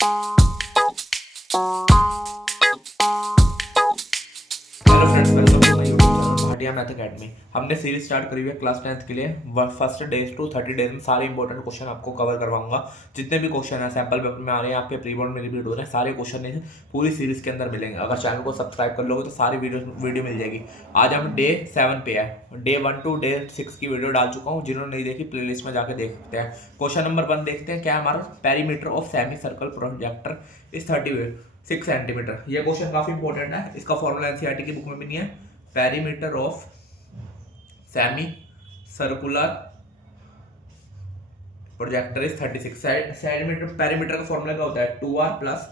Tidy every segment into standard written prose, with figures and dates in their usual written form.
Hello friends, welcome to my YouTube channel Bhatia math academy. हमने series start करी हुई है क्लास 10th के लिए। फर्स्ट डेज टू 30 डेज में सारे इंपॉर्टेंट क्वेश्चन आपको कवर करवाऊंगा। जितने भी क्वेश्चन है सैंपल पेपर में आ रहे हैं, आपके प्री बोर्ड में रिपीट हो रहे हैं, सारे क्वेश्चन पूरी सीरीज के अंदर मिलेंगे। अगर चैनल को सब्सक्राइब कर लोगे तो सारी वीडियो मिल जाएगी। आज हम डे 7 पे है। डे 1 टू डे 6 की वीडियो डाल चुका हूँ, जिन्होंने नहीं देखी प्लेलिस्ट में जाके देख सकते हैं। क्वेश्चन नंबर 1 देखते हैं। क्या हमारा perimeter of semi circle projector is 36 centimetre. ये क्वेश्चन काफी इंपॉर्टेंट है। इसका फॉर्मूला एनसीईआरटी की बुक में भी नहीं है। Perimeter of semi circular projector is 36 centimetre. Perimeter का फॉर्मूला क्या होता है? 2r plus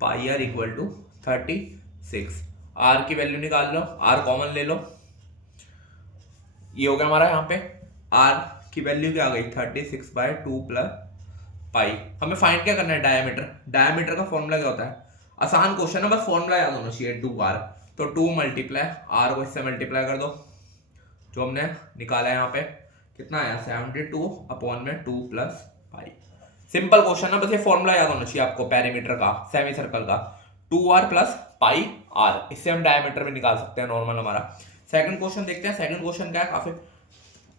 pi r equal to 36। R की वैल्यू निकाल लो, आर कॉमन ले लो। ये हो गया हमारा। यहाँ पे आर की वैल्यू क्या आ गई? 36/2 प्लस पाई। हमें फाइंड क्या करना है? डायमीटर। डायमीटर का फॉर्मूला क्या होता है? आसान क्वेश्चन है, बस फॉर्मूला याद होना चाहिए। 2r, तो 2 मल्टीप्लाई आर को इससे मल्टीप्लाई कर दो। जो हमने निकाला है यहाँ पे कितना आया? 72/2 प्लस पाई। सिंपल क्वेश्चन है, बस ये फॉर्मूला याद होना चाहिए आपको पेरीमीटर का, सेमी सर्कल का। 2r प्लस पाई आर, इससे हम डायमीटर भी निकाल सकते हैं नॉर्मल हमारा। सेकंड क्वेश्चन देखते हैं। सेकंड क्वेश्चन क्या है? काफी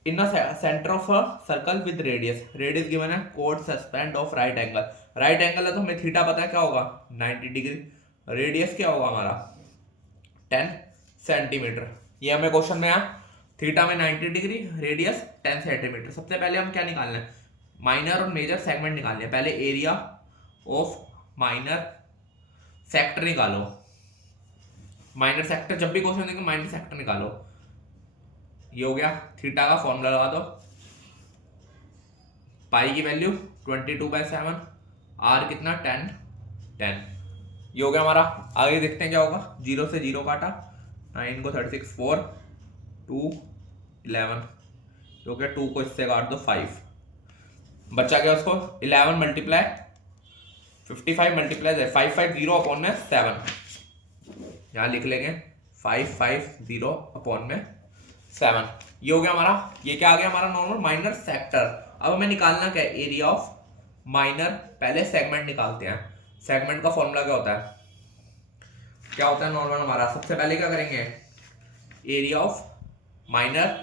in centre of a circle with radius given है कोड subtend of right angle. Right angle है तो हमें थीटा पता है क्या होगा? 90 डिग्री। रेडियस क्या होगा हमारा? 10 सेंटीमीटर। ये हमें क्वेश्चन में आया। थीटा में 90 डिग्री, रेडियस 10 सेंटीमीटर। सबसे पहले हम क्या निकालना है? माइनर और मेजर सेगमेंट निकालने हैं। पहले एरिया ऑफ माइनर सेक्टर निकालो। माइनर सेक्टर, जब भी क्वेश्चन देंगे माइनर सेक्टर निकालो। ये हो गया। थीटा का फॉर्मूला लगा दो। पाई की वैल्यू 22/7, आर कितना? 10। ये हो गया हमारा। आगे देखते हैं क्या होगा। 0 से 0 काटा, 9 को 36, 4 2 11। हो गया। 2 को इससे काट दो, 5 बचा गया। उसको 11 मल्टीप्लाई 55 मल्टीप्लाई 550/7। यहाँ लिख लेंगे 550/7। ये हो गया हमारा। ये क्या आ गया हमारा? Normal minor sector. अब हमें निकालना क्या है? Area of minor. पहले सेगमेंट निकालते हैं। सेगमेंट का फॉर्मूला क्या होता है? क्या होता है नॉर्मल हमारा? सबसे पहले क्या करेंगे? Area of minor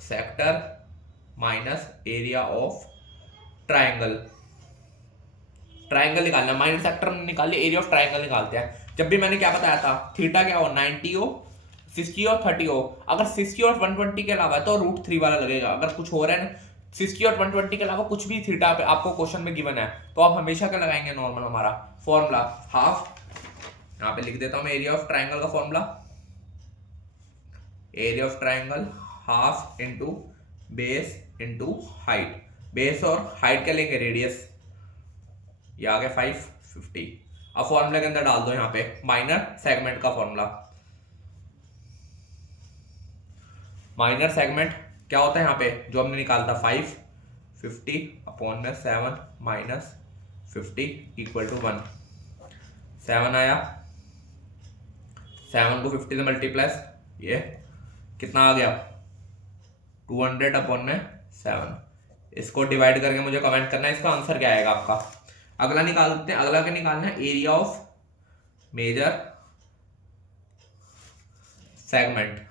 sector minus area of triangle. Triangle निकालना है। माइनर सेक्टर निकाल लिया, एरिया ऑफ ट्राइंगल निकालते हैं। जब भी मैंने क्या बताया था, थीटा क्या हो? 90 हो, 60 और 30 हो। अगर 60 और 120 के अलावा है तो √3 वाला लगेगा। अगर कुछ हो रहा है ना, 60 और 120 के अलावा कुछ भी थीटा पे आपको क्वेश्चन में गिवन है, तो आप हमेशा क्या लगाएंगे? नॉर्मल हमारा फॉर्मूला हाफ। यहाँ पे लिख देता हूँ मैं एरिया ऑफ ट्राइंगल का formula. Area of triangle half into base into height. Base और हाइट क्या लेंगे? रेडियस। ये आ गया 550। अब फॉर्मूले के अंदर डाल दो यहाँ पे माइनर सेगमेंट का फॉर्मूला। माइनर सेगमेंट क्या होता है यहाँ पे? जो हमने निकाला था 550/7 माइनस 50 इक्वल टू 1। 7 आया। 7 को 50 से मल्टीप्लाई, ये कितना आ गया? 200/7। इसको डिवाइड करके मुझे कमेंट करना है इसका आंसर क्या आएगा आपका। अगला निकालते हैं। अगला क्या निकालना है? Area of major segment.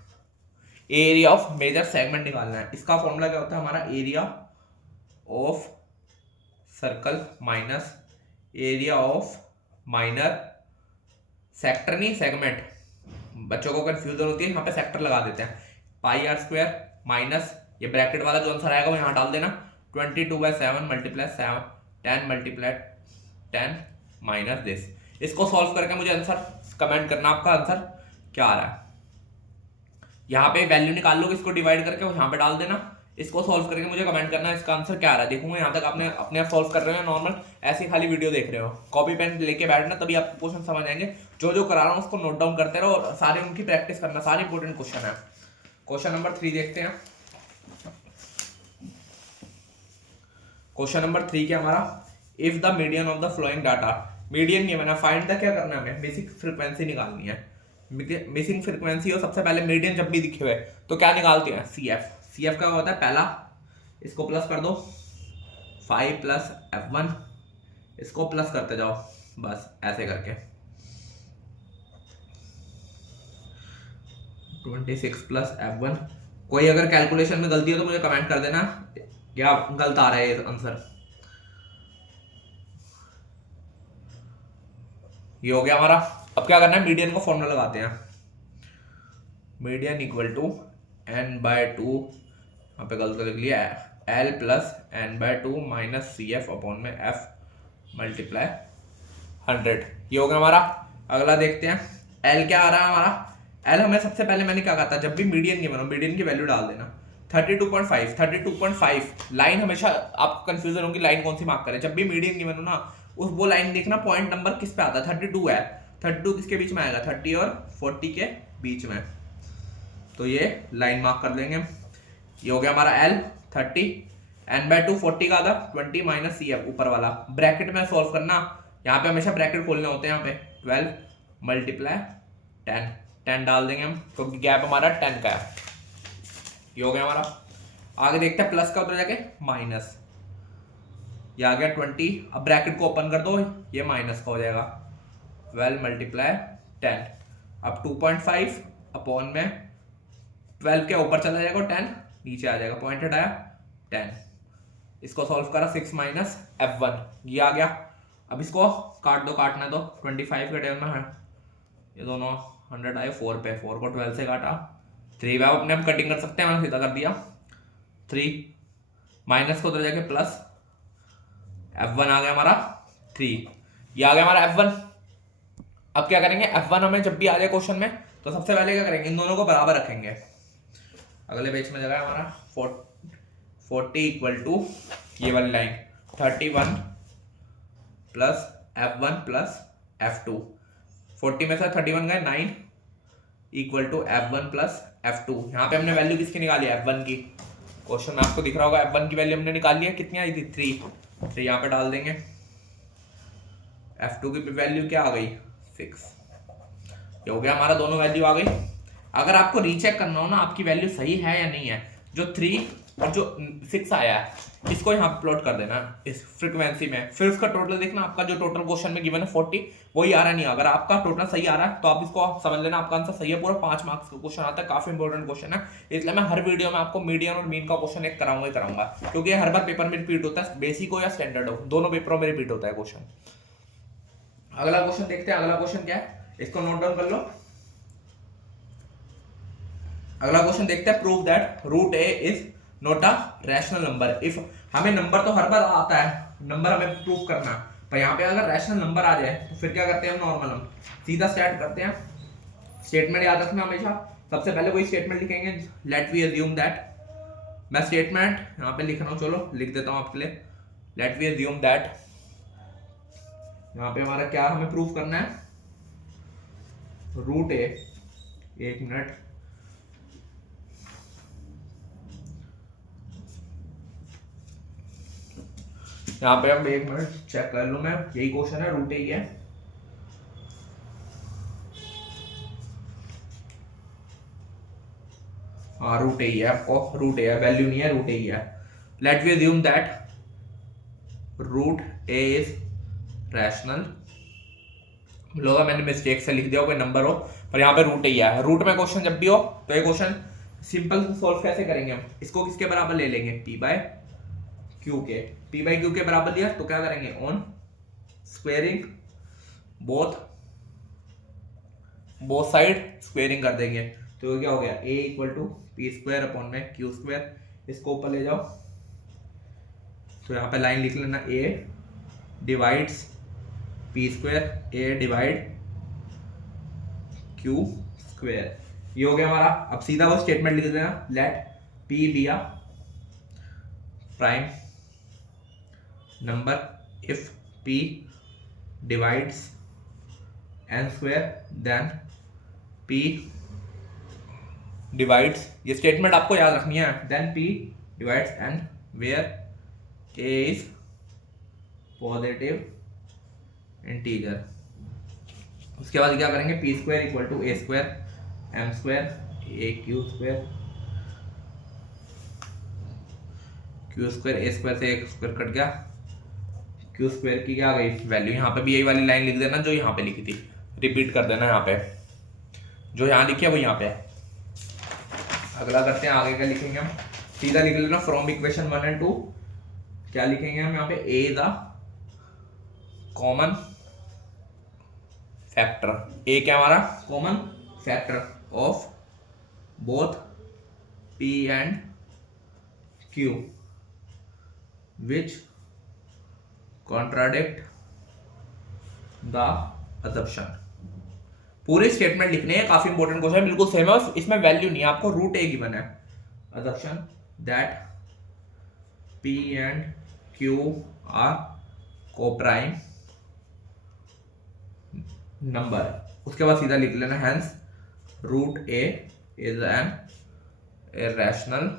Area of major segment निकालना है। इसका फॉर्मूला क्या होता है हमारा? Area of circle minus area of minor sector, नहीं सेगमेंट। बच्चों को कंफ्यूजन होती है, यहाँ पे सेक्टर लगा देते हैं। पाई आर स्क्वायर माइनस ये ब्रैकेट वाला जो आंसर आएगा वो यहाँ डाल देना। 22/7 मल्टीप्लाई 7 10 मल्टीप्लाई 10 माइनस दिस। इसको सॉल्व करके मुझे आंसर कमेंट करना, आपका आंसर क्या आ रहा है। यहाँ पे वैल्यू निकाल लो, इसको डिवाइड करके यहाँ पे डाल देना। इसको सॉल्व करके मुझे कमेंट करना इसका आंसर क्या आ रहा है। देखूंगा यहाँ तक आपने अपने आप सॉल्व कर रहे हो, नॉर्मल ऐसे खाली वीडियो देख रहे हो। कॉपी पेन लेके बैठना, तभी आपको क्वेश्चन समझ आएंगे। जो करा रहा हूँ उसको नोट डाउन करते रहो और सारे उनकी प्रैक्टिस करना। सारे इंपॉर्टेंट क्वेश्चन है। क्वेश्चन नंबर 3 देखते हैं। क्वेश्चन नंबर 3 क्या हमारा? If the median of the flowing data, median नहीं बना, फाइंड द क्या करना है हमें? बेसिक फ्रीक्वेंसी निकालनी है। मिसिंग फ्रीक्वेंसी और सबसे पहले मीडियन जब भी दिखे हुए तो क्या निकालते हैं? CF। CF का होता है पहला, इसको प्लस कर दो 5 + F1 इसको प्लस करते जाओ बस ऐसे करके 26 प्लस F1। कोई अगर कैलकुलेशन में गलती हो तो मुझे कमेंट कर देना, क्या गलत आ रहा है ये आंसर। ये हो गया हमारा। अब क्या करना है, मीडियन को फॉर्मूला लगाते हैं। मीडियन इक्वल टू n/2, यहाँ पे गलत लिख लिया है, L plus n/2 minus CF upon में F मल्टीप्लाई 100। ये हो गया हमारा। अगला देखते हैं L क्या आ रहा है हमारा। L हमें सबसे पहले मैंने क्या कहा था, जब भी मीडियन गिवन हो मीडियन की वैल्यू डाल देना। 32.5 लाइन हमेशा आप कंफ्यूजन होगी लाइन कौन सी मार्क करें। जब भी मीडियन गिवन हो ना उस वो लाइन देखना पॉइंट नंबर किस पे आता है, 32 है। 32 किसके बीच में आएगा, 30 और 40 के बीच में, तो ये लाइन मार्क कर देंगे। ये हो गया हमारा L 30, n/2 40 का आधा 20 माइनस CF ऊपर वाला। ब्रैकेट में सॉल्व करना, यहाँ पे हमेशा ब्रैकेट खोलने होते हैं। यहाँ पे 12 मल्टीप्लाई 10 डाल देंगे हम क्योंकि गैप हमारा 10 का है। ये हो गया हमारा। आगे देखते हैं प्लस का उधर जाके माइनस, ये आ गया 20। अब ब्रैकेट को ओपन कर दो, ये माइनस का हो जाएगा 12 मल्टीप्लाई 10। अब 2.5 अपॉन में 12 के ऊपर चला जाएगा 10 नीचे आ जाएगा, पॉइंट हटाया 10। इसको सॉल्व करा 6 माइनस F1, ये आ गया। अब इसको काट दो, काटना है तो 25 के टेबल में है, ये दोनों 100 आए 4 पे, 4 को 12 से काटा 3। आप अपने आप कटिंग कर सकते हैं, मैंने सीधा कर दिया 3 माइनस को उधर जाके प्लस F1 आ गया हमारा 3। ये आ गया हमारा F1। अब क्या करेंगे, F1 हमें जब भी आ जाए क्वेश्चन में तो सबसे पहले क्या करेंगे, इन दोनों को बराबर रखेंगे। अगले पेज में जगह हमारा 40 इक्वल टू ये वाली line 31 plus F1 plus F2। 40 में से 31 गए 9 equal to F1 plus F2। यहाँ पे हमने वैल्यू किसकी निकाली है, F1 की। क्वेश्चन में आपको दिख रहा होगा F1 की वैल्यू हमने निकाली है, कितनी आई थी 3। तो यहाँ पे डाल देंगे। F2 की वैल्यू क्या आ गई 6। ये हो गया हमारा, दोनों वैल्यू आ गई। अगर आपको रीचेक करना हो ना आपकी वैल्यू सही है या नहीं है, जो 3 और जो 6 आया है इसको यहाँ प्लॉट कर देना इस फ्रीक्वेंसी में, फिर उसका टोटल देखना। आपका जो टोटल क्वेश्चन में गिवन है 40 वही आ रहा नहीं। अगर आपका टोटल सही आ रहा है तो आप इसको समझ लेना आपका आंसर सही है। पूरा 5 मार्क्स का क्वेश्चन आता है, काफी इंपॉर्टेंट क्वेश्चन है। इसलिए मैं हर वीडियो में आपको मीडियन और मीन का क्वेश्चन एक कराऊंगा ही कराऊंगा, क्योंकि हर बार पेपर में रिपीट होता है, बेसिक हो या स्टैंडर्ड हो, दोनों पेपरों में रिपीट होता है क्वेश्चन। अगला क्वेश्चन देखते हैं। अगला क्वेश्चन क्या है, इसको नोट डाउन कर लो। अगला क्वेश्चन देखते हैं, prove that root A is not a rational number if. हमें नंबर तो हर बार आता है, नंबर हमें प्रूव करना, पर यहाँ पे अगर रैशनल नंबर आ जाए तो फिर क्या करते हैं हम, नॉर्मल हम सीधा स्टार्ट करते हैं। स्टेटमेंट याद रखना हमेशा, सबसे पहले वही स्टेटमेंट लिखेंगे, लेट वी अज्यूम दैट। मैं स्टेटमेंट यहाँ पे लिख रहा हूँ, चलो लिख देता हूँ आपके लिए, लेट वी अज्यूम दैट। यहाँ पे हमारा क्या हमें प्रूव करना है, रूट ए, एक मिनट, यहाँ पे हम एक मिनट चेक कर लूं मैं, यही क्वेश्चन है, रूट ही है। हाँ रूट ही है, आपको रूट है, वैल्यू नहीं है, रूट ही है। Let we assume that root A is rational. लोग मैंने मिस्टेक से लिख दिया, कोई नंबर हो, पर यहाँ पे रूट ही है। रूट में क्वेश्चन जब भी हो तो ये क्वेश्चन सिंपल सॉल्व कैसे करेंगे हम, इसको किसके बराबर ले लेंगे, P बाय Q के। P बाई Q के बराबर लिया तो क्या करेंगे, on squaring both side squaring कर देंगे। तो क्या हो गया, A equal to P square upon में Q स्क्वायर। इसको ऊपर ले जाओ तो यहाँ पे लाइन लिख लेना, A divides P square, A divide Q square. ये हो गया हमारा। अब सीधा वो स्टेटमेंट लिख देना, let P be a prime number if P divides n square then P divides, ये स्टेटमेंट आपको याद रखनी है, then P divides n where A is positive integer. उसके बाद क्या करेंगे, P square equal to A square M square A Q square, Q square A square से एक स्क्वायर कट गया, क्यू स्क्वायर की क्या आ गई वैल्यू। यहाँ पे भी यही वाली लाइन लिख देना जो यहाँ पे लिखी थी, रिपीट कर देना यहाँ पे, जो यहाँ लिखी है वो यहाँ पे है। अगला करते हैं, आगे क्या लिखेंगे हम, सीधा लिख लेना फ्रॉम इक्वेशन 1 एंड 2 क्या लिखेंगे हम यहाँ पे, ए इज द कॉमन फैक्टर, ए क्या हमारा common factor of both P and Q which contradict the assumption। पूरे स्टेटमेंट लिखने हैं, काफी इंपॉर्टेंट क्वेश्चन है, बिल्कुल सेम है, इसमें वैल्यू नहीं है, आपको रूट ए गिवन है। assumption that P and Q are coprime number, उसके बाद सीधा लिख लेना hence root A is an irrational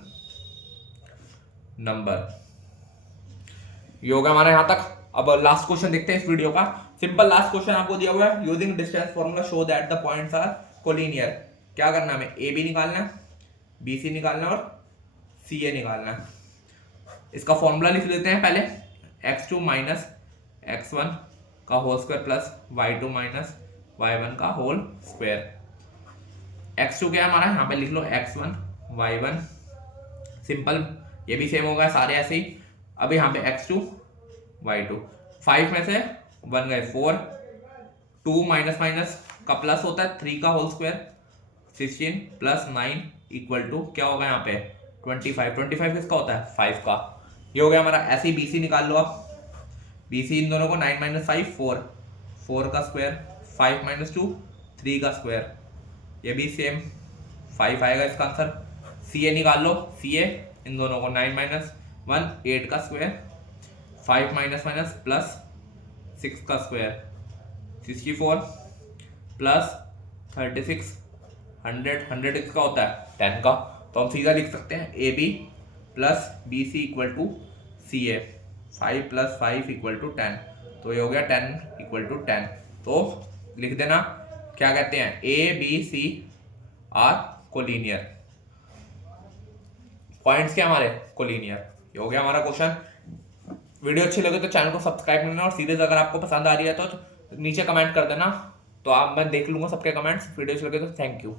number. ये होगा हमारा यहां तक। अब लास्ट क्वेश्चन देखते हैं इस वीडियो का। सिंपल लास्ट क्वेश्चन आपको दिया हुआ है, using distance formula show that the points are collinear. क्या करना है हमें, ए बी निकालना है, बी सी निकालना है और सी ए निकालना है। इसका फॉर्मूला लिख लेते हैं पहले, x2 माइनस x1 का whole square plus y2 minus y1 का होल स्क्वायर। x2 क्या है हमारा, यहाँ पे लिख लो x1 y1, सिंपल, ये भी सेम होगा सारे ऐसे ही। अब यहाँ पे x2 y2, 5 में से 1 गए 4, 2 माइनस माइनस का प्लस होता है, 3 का whole square 16 plus 9 equal to क्या होगा यहाँ पे 25। 25 किसका होता है 5 का। ये हो गया हमारा। ऐसे ही BC निकाल लो आप, BC इन दोनों को 9 माइनस 5 4, 4 का स्क्वायर, 5 माइनस 2 3 का स्क्वायर, ये भी सेम 5 आएगा इसका आंसर। CA निकाल लो, CA इन दोनों को 9 माइनस 1 8 का स्क्वायर, 5 माइनस माइनस प्लस 6 का स्क्वायर, 64 प्लस 36 100, 100 इसका होता है 10 का। तो हम सीधा लिख सकते हैं AB plus BC equal to CA, 5 plus 5 equal to 10, तो ये हो गया 10 इक्वल टू 10। तो लिख देना क्या कहते हैं, ABC आर कोलिनियर, पॉइंट्स क्या हमारे कोलिनियर। ये हो गया हमारा क्वेश्चन। वीडियो अच्छी लगे तो चैनल को सब्सक्राइब करना, और सीरीज अगर आपको पसंद आ रही है तो नीचे कमेंट कर देना, तो आप मैं देख लूंगा सबके कमेंट्स। वीडियो अच्छी लगे तो थैंक यू।